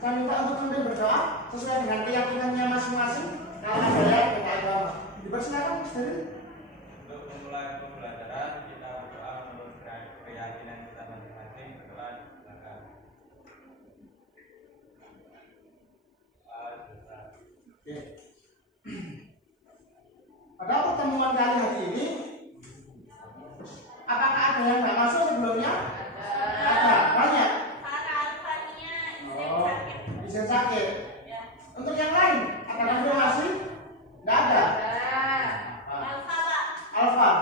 Saya minta untuk memimpin berdoa sesuai dengan keyakinannya masing-masing. Kalau ada yang kita agama, dipersilakan Mas Dari. Untuk memulai pembelajaran kita berdoa menurut keyakinan kita masing-masing. Berdoa silakan. Oke. Pada pertemuan kali hari ini, apakah ada yang nggak masuk sebelumnya? Ada. Banyak. Oh, izin sakit. Untuk yang lain, ada konfirmasi? Tidak ada. Alfa.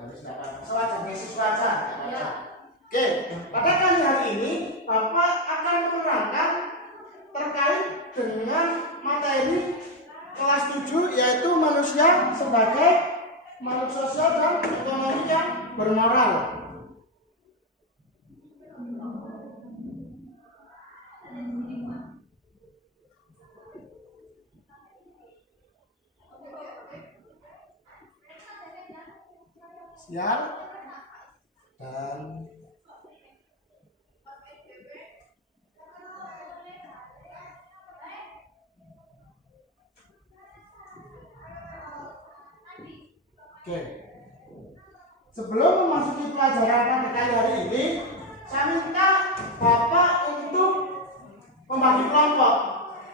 Jadi silakan. Sewajar beasiswa aja. Oke. Pada kali hari ini, Bapak akan menerangkan terkait dengan materi kelas 7, yaitu manusia sebagai makhluk sosial dan ekonomi yang bermoral. Siap dan oke. Sebelum memasuki pelajaran pada kali hari ini, saya minta Bapak untuk membagi kelompok.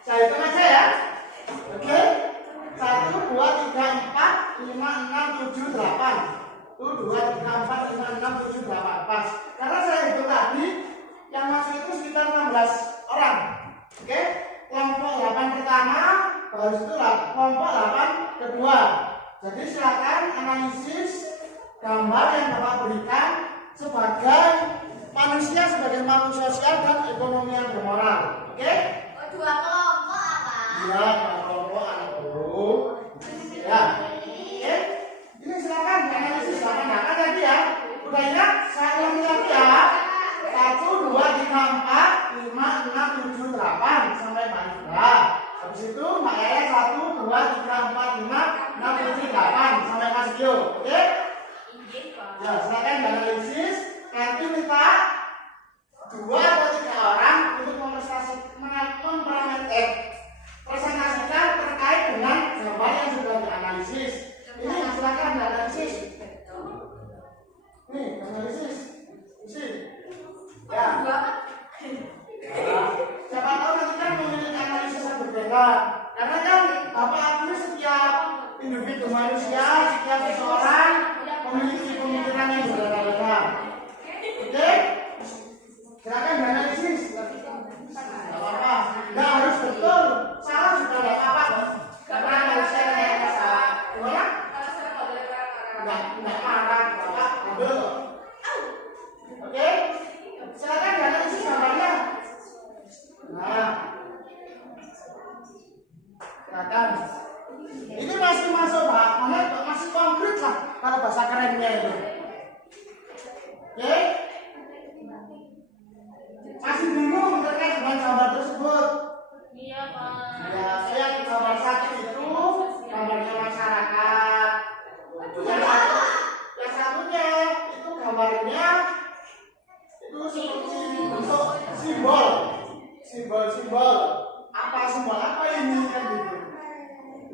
Saya hitung aja ya. Oke. 1, 2, 3, 4, 5, 6, 7, 8. 1, 2, 3, 4, 5, 6, 7, 8. Pas. Karena saya hitung tadi, yang masuk itu sekitar 16 orang. Oke. Kelompok 8 pertama, baru itu kelompok 8 kedua. Jadi silakan analisis gambar yang Bapak berikan sebagai manusia sebagai makhluk sosial dan ekonomi yang bermoral. Oke? Dua kelompok apa? Iya, dua kelompok anak guru. Ya. Oke? Ini silakan analisis gambar tadi ya. Udah ingat? Saya ulangi lagi ya. 1, 2, 3, 4, 5, 6, 7, 8 sampai Mbak Ifra. Habis itu Mbak Yaya 1, 2, 3, 4, 5, 6, 7, 8 sampai Mas Gio. Oke? Ya, silakan analisis. Nanti minta 2 atau 3 orang untuk presentasikan terkait dengan gambar yang sudah dianalisis. Ini silakan dianalisis. Nih, analisis. Isi. Ya. Siapa tahu nanti kan memiliki analisis yang berbeda. Karena kan Bapak akui setiap individu manusia, setiap seseorang memiliki pemikiran yang berbeda-beda. Oke? Silakan dianalisis. Tidak apa-apa. Tidak harus betul. Salah juga tidak apa-apa. Karena manusia yang salah. Gimana? Tidak marah. Bapak ambil. Oke? Silakan dianalisis gambarnya. Nah, silakan. Ini masih masuk Pak, masih konkret lah kalau bahasa kerennya itu. Oke? Masih bingung terkait dengan gambar tersebut? Iya Pak. Ya, saya di gambar 1 itu gambarnya masyarakat. Yang satunya itu gambarnya itu seperti bentuk simbol. Apa simbol apa ini kan gitu.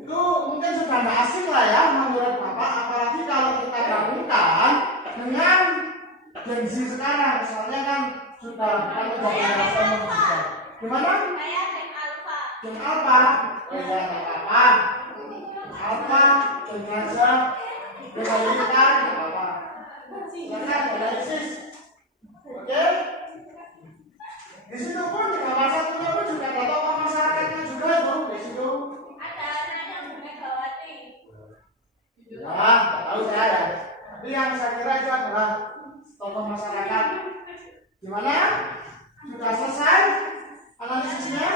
Itu mungkin sudah tidak asing lah ya menurut Bapak, apalagi kalau kita gabungkan dengan Gen Z sekarang, soalnya kan sudah bukan kebanyakan juga. Gimana? Saya Gen Alpha. Gen Alpha, ya apa? Alpha, Gen Gaza, Gen Alita, apa? Silakan analisis. Oke? Di situ pun di gambar satunya pun juga ada tokoh masyarakatnya juga itu di situ. Ada anaknya Bu Megawati. Ya, nggak tahu saya ya. Tapi yang saya kira itu adalah tokoh masyarakat. Gimana? Sudah selesai analisisnya?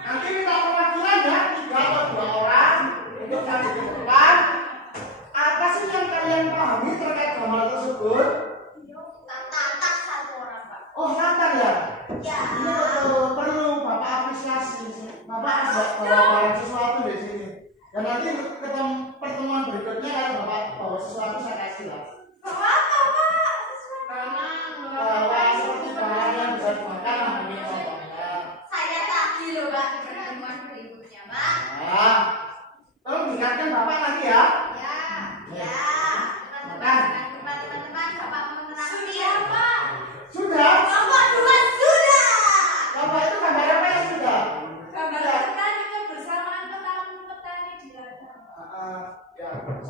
Nanti minta perwakilan ya, 3 atau 2 orang untuk maju ke depan. Apa sih yang kalian pahami terkait gambar tersebut? Tatak 1 orang Pak. Oh, Nathan ya? Ya. Ini perlu Bapak apresiasi. Bapak bawa sesuatu di sini. Dan nanti pertemuan berikutnya kalau Bapak bawa sesuatu saya kasih lah. Bawa apa Pak? Bawa seperti bahan yang bisa dimakan lah ini contohnya.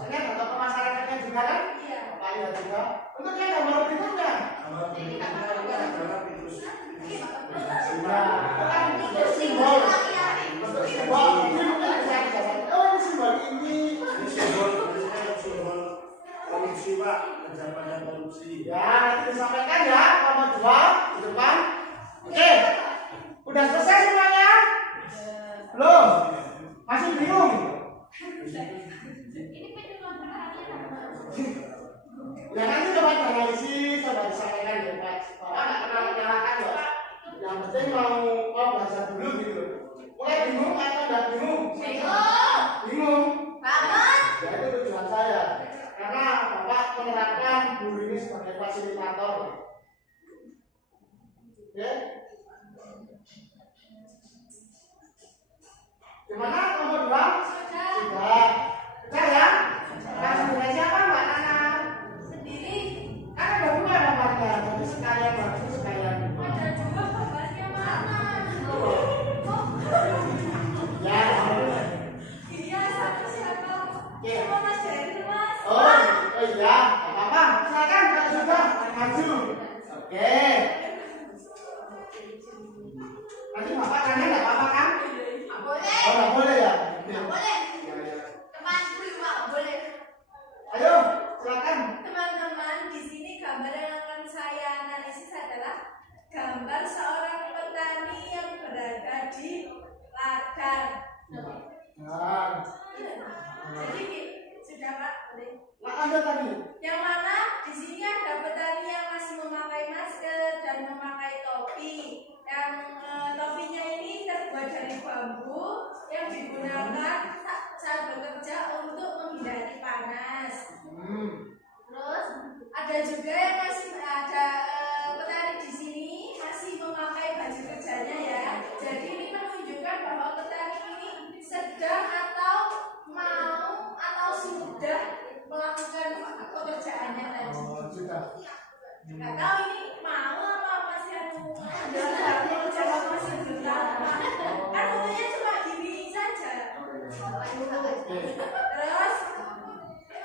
Soalnya ada tokoh masyarakatnya juga kan? Iya. Bapak lihat juga. Untuk yang gambar berikutnya. Kan itu simbol. Untuk simbol ini mungkin bisa dijelaskan. Oh ini simbol ini. Ini simbol korupsi Pak, pejabatnya korupsi. Ya nanti disampaikan ya nomor 2 di depan. Oke. Udah selesai semuanya? Belum? Masih bingung? Ya nanti coba dianalisis, coba disampaikan ya Pak. Bapak nggak pernah menyalahkan loh. Yang penting mau belajar dulu gitu. Mulai bingung atau nggak bingung? Bingung. Banget. Ya itu tujuan saya. Karena Bapak menerapkan guru ini sebagai fasilitator. Oke? Gimana nomor 2? Sudah. Sudah ya? Langsung dengan siapa Mbak Nana? Sendiri. Kan ada bunga dapatnya, jadi sekalian bagus sekalian. Ada juga kabarnya mana? Ya. Iya, siapa? Oke. Sama Mas Dery, Mas. Oh iya, nggak apa-apa. Silakan kalau sudah maju. Oke. Nanti Bapak tanya nggak apa-apa kan? Nggak boleh. Oh nggak boleh ya? Oke. Nggak boleh. Ya, ya. Temanku nggak boleh. Ayo, silakan. Teman-teman, di sini gambar yang akan saya analisis adalah gambar seorang petani yang berada di ladang. Nah, Jadi sudah Pak, boleh. nah Anda tadi. Yang mana di sini ada petani yang masih memakai masker dan memakai topi. Yang topinya ini terbuat dari bambu yang digunakan saat bekerja untuk menghindari panas. Terus ada juga yang masih ada petani di sini masih memakai baju kerjanya ya. Jadi ini menunjukkan bahwa petani ini sedang atau mau atau sudah melakukan pekerjaannya tadi. Oh sudah. Nggak tahu ini mau apa masih ada kerja masih belum tahu. Kan fotonya cuma gini saja. Terus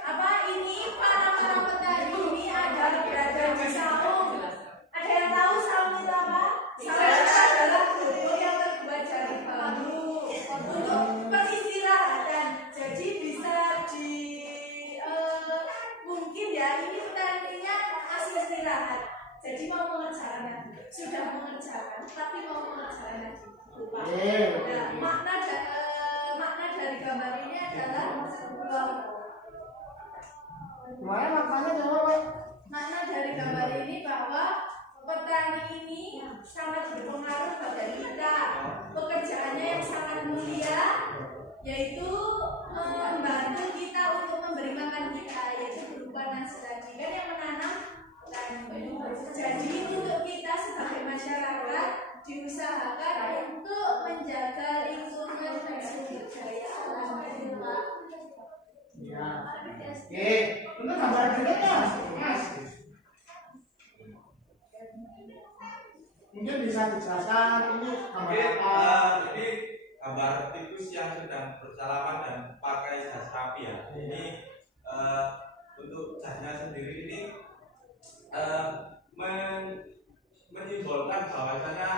apa ini para petani ini ada berada di saung. Ada yang tahu saung itu apa? Saung itu adalah tubuh yang terbuat dari bambu untuk peristirahatan. Jadi bisa di mungkin ya ini petaninya masih istirahat. Jadi mau mengerjakan, sudah mengerjakan, tapi mau mengerjakan lagi. Nah, makna dari gambar ini adalah Gimana maknanya jawab? makna dari gambar ini bahwa petani ini sangat berpengaruh pada kita. Pekerjaannya yang sangat mulia, yaitu membantu kita untuk memberi makan kita, yaitu berupa nasi tadi kan yang menanam. Jadi untuk kita sebagai masyarakat diusahakan untuk menjaga lingkungan dan sumber daya alam. Ya. Oke, untuk gambar berikutnya, Mas. Mungkin bisa dijelaskan ini gambar Oke, apa? jadi gambar tikus yang sedang bersalaman dan pakai jas rapi ya. Ini untuk jasnya sendiri ini menyimbolkan bahwasanya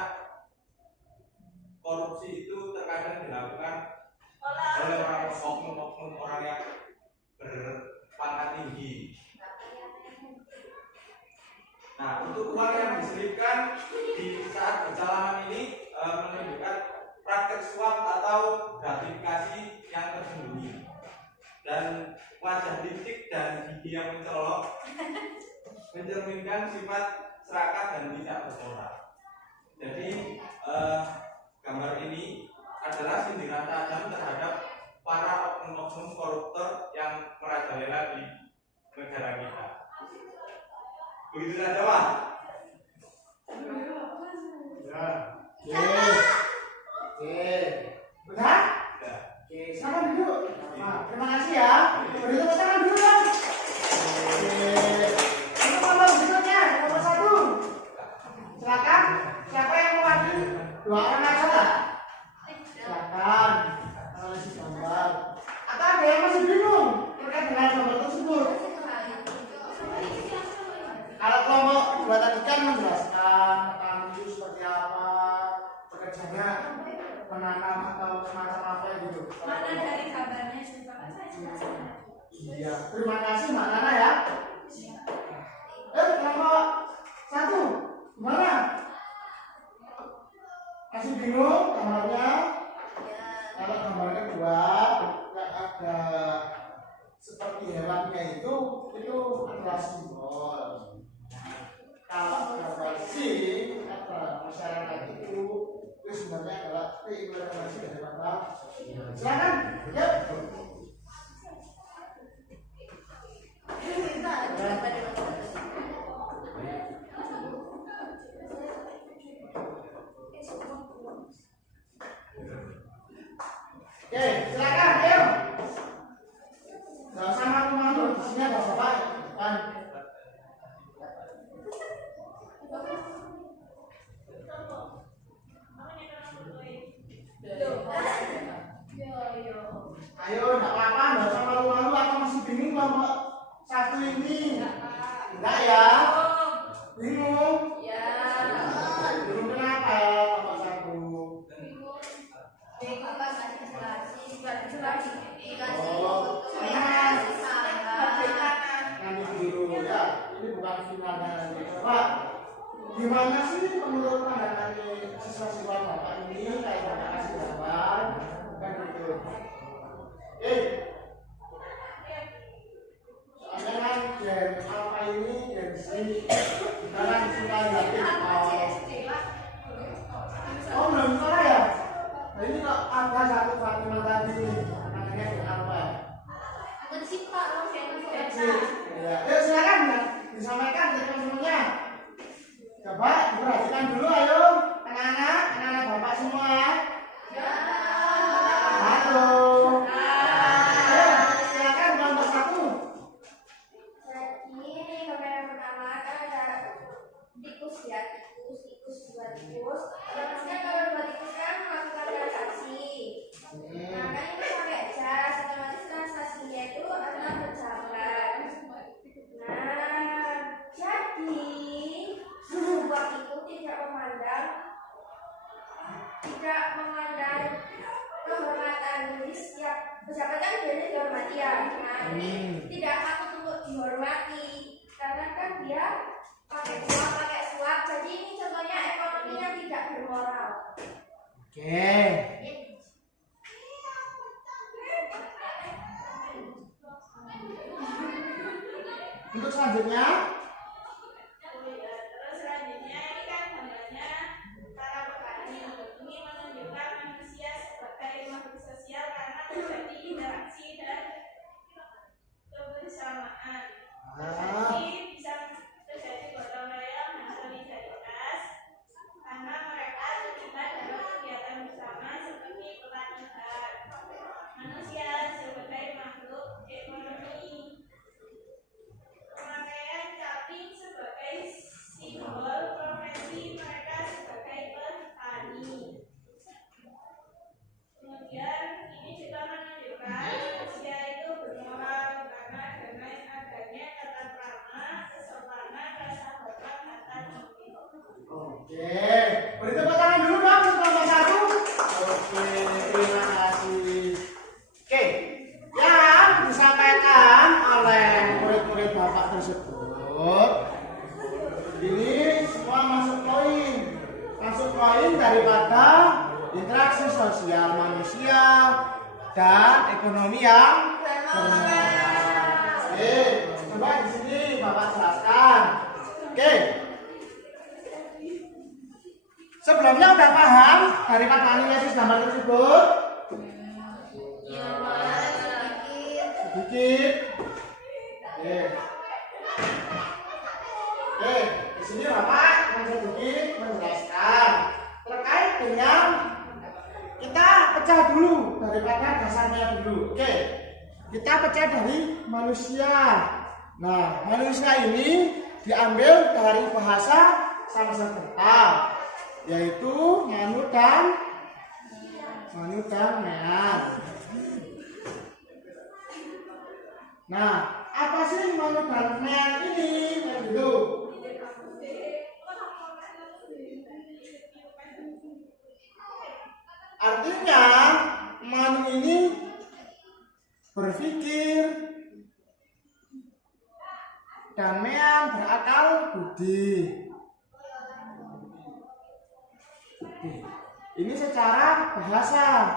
korupsi itu terkadang dilakukan oleh oknum orang yang berpangkat tinggi. Nah, untuk uang yang diselipkan di saat berjalanan ini menunjukkan praktek suap atau gratifikasi yang tersembunyi dan wajah licik dan gigi yang mencolok mencerminkan sifat serakah dan tidak bersorak. Jadi gambar ini adalah sindiran tajam terhadap para oknum-oknum koruptor yang merajalela di negara kita. Begitu saja, Pak. Ya. Oke. Benar? Ya. Oke, silakan duduk. Nah, terima kasih ya. Beri tepuk tangan dulu dong. Oke. Untuk nomor berikutnya, nomor 1. Silakan. Siapa yang mewakili? 2 orang aja lah. Silakan. Analisis gambar. Atau ada yang masih bingung terkait dengan Iya, terima kasih Mbak Nana ya. Kelompok 1 gimana? Masih bingung gambarnya? Kalau gambar kedua yang ada seperti hewannya itu adalah simbol. Kalau gambar C ada masyarakat itu sebenarnya adalah implementasi dari Bapak. Silakan, ya. Oke, silakan, ayo. Gak usah malu-malu, di sini ada Bapak di depan. Ayo, enggak apa-apa, enggak usah malu-malu. Aku masih bingung kelompok 1 ini. Enggak ya? Bingung? Ya. Bingung kenapa ya kelompok 1? Nanti dulu ya. Ini bukan finalnya nanti. Coba, gimana sih menurut pandangan siswa-siswa Bapak ini kayak Bapak kasih gambar? Kan gitu. Soalnya kan gen apa ini gen sini sekarang suka lihatin oh belum salah ya. Nah ini kok ada satu Fatimah tadi anaknya gen apa ya. Yuk silakan ya, disampaikan ke teman-temannya. Coba diperhatikan dulu ayo anak-anak Bapak semua. Halo. Tidak memandang kehormatan, jadi setiap pejabat kan biasanya dihormati ya. Nah, ini tidak patut untuk dihormati karena kan dia pakai suap, jadi ini contohnya ekonominya tidak bermoral. Oke. Untuk selanjutnya Terus selanjutnya ini kan gambarnya para petani. Ini menunjukkan manusia sebagai makhluk sosial karena terjadi interaksi dan kebersamaan. Jadi bisa terjadi gotong royong dan solidaritas karena mereka terlibat dalam kegiatan bersama seperti pelatihan. Manusia sebagai makhluk ekonomi. Pemakaian caping sebagai simbol profesi mereka sebagai petani. Kemudian ini juga menunjukkan manusia itu bermoral karena dengan adanya tata krama, kesopanan, rasa hormat, kata diri. oke. Beri tepuk tangan dulu dong untuk kelompok 1. Oke, terima kasih. Oke, yang disampaikan oleh murid-murid Bapak tersebut ini semua masuk poin daripada interaksi sosial manusia dan ekonomi yang bermoral. Oke, coba di sini Bapak jelaskan. Oke. Sebelumnya udah paham daripada analisis gambar tersebut? Sedikit. Oke. Oke, di sini Bapak akan sedikit menjelaskan terkait dengan kita pecah dulu daripada dasarnya dulu. Oke. Kita pecah dari manusia. Nah, manusia ini diambil dari bahasa Sanskerta, yaitu Manu dan Mean. Nah, apa sih Manu dan Mean ini? Gitu. Artinya Manu ini berpikir, damaian, berakal budi. Ini secara bahasa.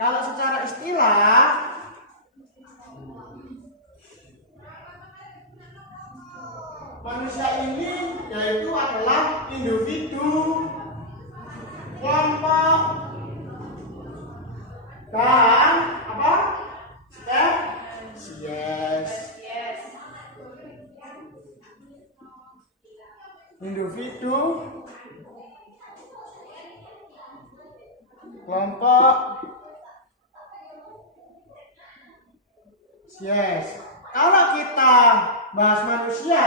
Kalau secara istilah, manusia ini yaitu adalah individu, kelompok, dan apa? Spesies. Individu, kelompok, spesies. Kalau kita bahas manusia,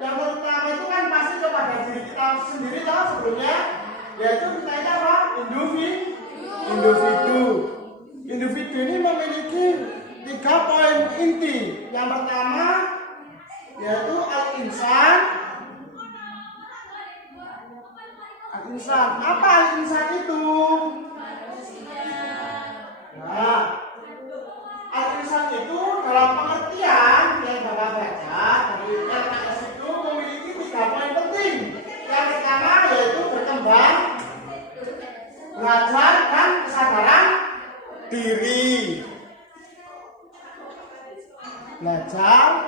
yang pertama itu kan pasti kepada diri kita sendiri tahu sebelumnya, yaitu kita ini apa? Individu. Individu ini memiliki 3 poin inti. Yang pertama yaitu al-insan. Al-insan. Apa al-insan itu? Nah, al-insan itu dalam pengertian yang Bapak baca dari LKS itu memiliki 3 poin penting. Yang pertama yaitu berkembang, belajar, dan kesadaran diri. Belajar,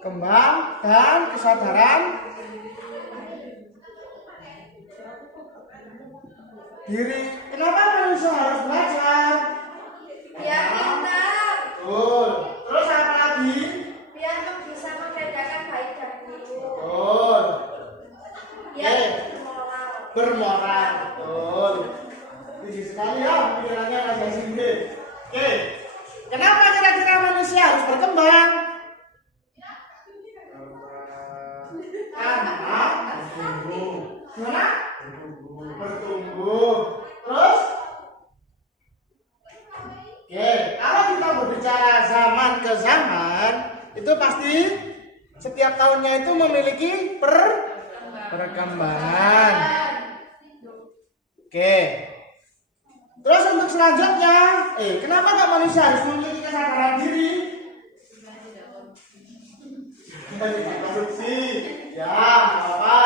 kembang, dan kesadaran diri. Kenapa manusia harus belajar? Biar pintar. Betul. Terus apa lagi? Biar bisa membedakan baik dan buruk. Betul. Biar bermoral. Bermoral. Betul. Tinggi sekali ya pikirannya Mas Yasin. Oke. Kenapa kira-kira manusia harus berkembang? Karena bertumbuh. Gimana? Bertumbuh. Terus? Oke, kalau kita berbicara zaman ke zaman, itu pasti setiap tahunnya itu memiliki perkembangan. Oke. Terus untuk selanjutnya, kenapa nggak manusia harus memiliki kesadaran diri? Tidak korupsi, ya apa?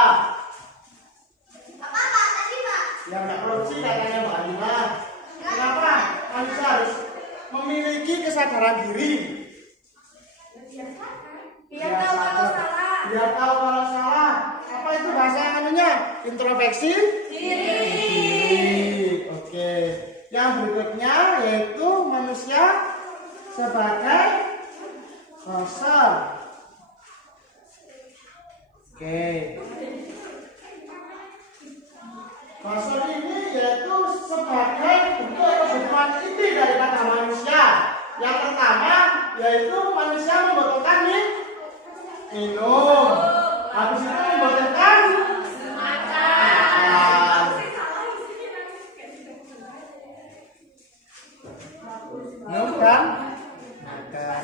Yang nggak korupsi katanya Mbak Alima. Kenapa manusia harus memiliki kesadaran diri? Biar tahu kalau salah. Biar tahu kalau salah. Apa itu bahasa namanya? Introspeksi diri. Oke. Yang berikutnya yaitu manusia sebagai sosok. Oke. Sosok ini yaitu sebagai bentuk kehidupan inti daripada manusia. Yang pertama yaitu manusia membutuhkan minum. Habis itu membutuhkan makan. Minum dan makan.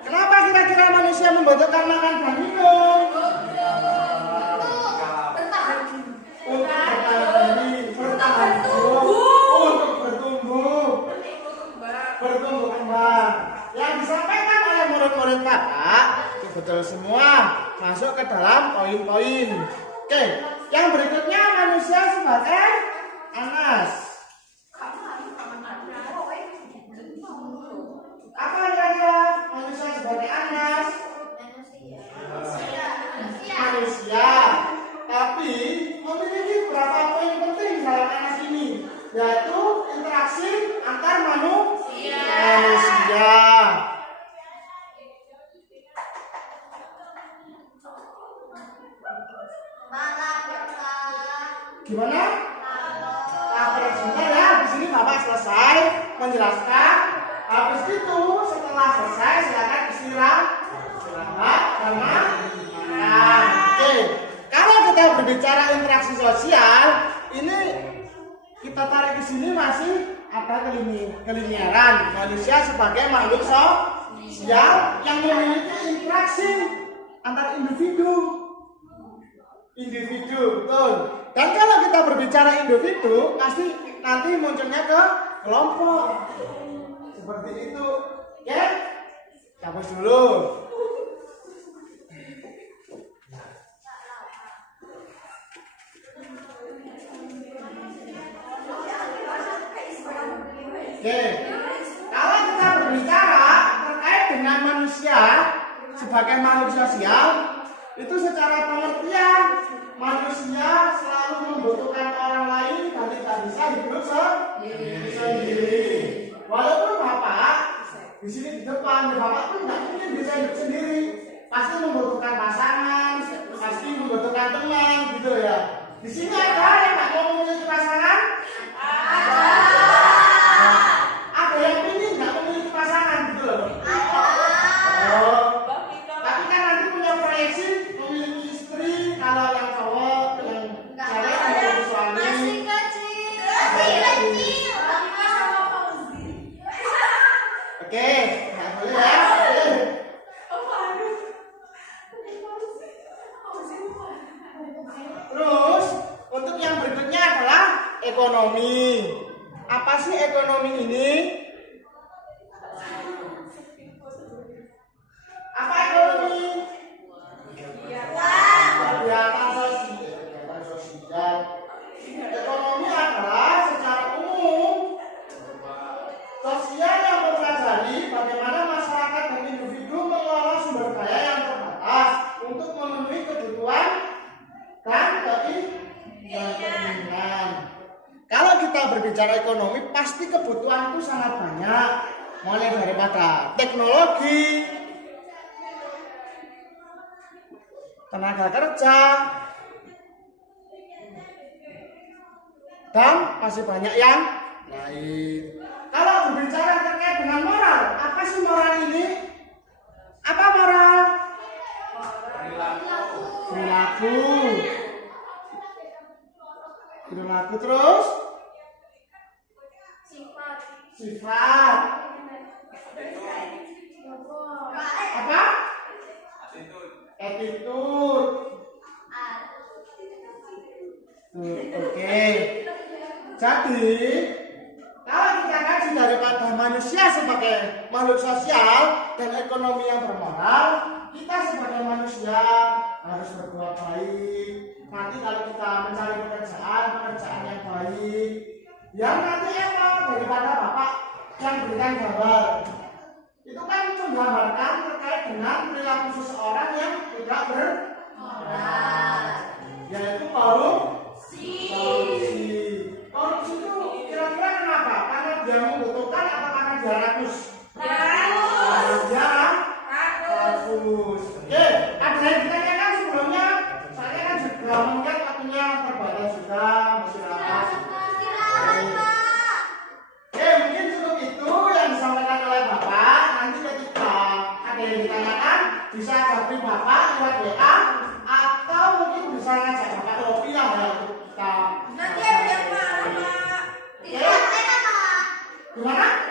Kenapa kira-kira manusia membutuhkan makan dan minum? Bertumbuh kembang. Yang disampaikan oleh murid-murid Bapak itu betul semua, masuk ke dalam poin-poin. Oke, yang berikutnya manusia sebagai anas. Apa kira-kira manusia sebagai anas? Manusia. Tapi memiliki beberapa poin penting dalam anas ini, yaitu interaksi antar manusia. Gimana? Sebentar ya, di sini Bapak selesai menjelaskan. Habis itu setelah selesai silakan istirahat dan makan. Oke. Kalau kita berbicara interaksi sosial, ini kita tarik ke sini masih ada keliniaran manusia sebagai makhluk sosial yang memiliki interaksi antar individu, betul. Dan kalau kita berbicara individu, pasti nanti munculnya ke kelompok. Seperti itu. Oke? Hapus dulu. Oke, kalau kita berbicara terkait dengan manusia sebagai makhluk sosial, itu secara pengertian manusia selalu membutuhkan orang lain dan tidak bisa hidup sendiri. Walaupun Bapak di sini di depan, Bapak pun tidak mungkin bisa hidup sendiri. Pasti membutuhkan pasangan, pasti membutuhkan teman, gitu ya. Di sini ada yang nggak mau memiliki pasangan? Ada yang ingin nggak memiliki pasangan, gitu loh. Oh, tapi kan nanti punya proyeksi memiliki istri, kalau yang cowok, yang cewek memiliki suami. Oke, nggak boleh ya. Terus untuk yang berikutnya adalah ekonomi. Apa sih ekonomi ini? Apa ekonomi? Kegiatan sosial. Ekonomi adalah secara umum sosial yang mempelajari bagaimana masyarakat dan individu mengelola sumber daya yang terbatas untuk memenuhi kebutuhan dan keinginan. Kalau kita berbicara ekonomi, pasti kebutuhan itu sangat banyak, mulai daripada teknologi, tenaga kerja, dan masih banyak yang lain. Kalau berbicara terkait dengan moral, apa sih moral ini? Apa moral? Perilaku terus? Sifat. Apa? Attitude. Oke. Jadi, kalau kita kaji daripada manusia sebagai makhluk sosial dan ekonomi yang bermoral, kita sebagai manusia harus berbuat baik. Nanti kalau kita mencari pekerjaan yang baik, yang nanti emang daripada Bapak yang berikan gambar, itu kan menggambarkan terkait dengan perilaku seseorang yang tidak bermoral, yaitu korupsi. Korupsi itu kira-kira kenapa? Karena dia membutuhkan atau karena dia rakus? Rakus. Oke, ada yang ditanyakan sebelumnya? Saya kan juga mungkin waktunya terbatas juga, masih lama. Oke, mungkin cukup itu yang disampaikan oleh Bapak. Nanti ketika ada yang ditanyakan, bisa japri Bapak lewat WA atau mungkin bisa ngajak Bapak kopi lah ya untuk kita. Nanti ada yang marah, Pak. Gimana?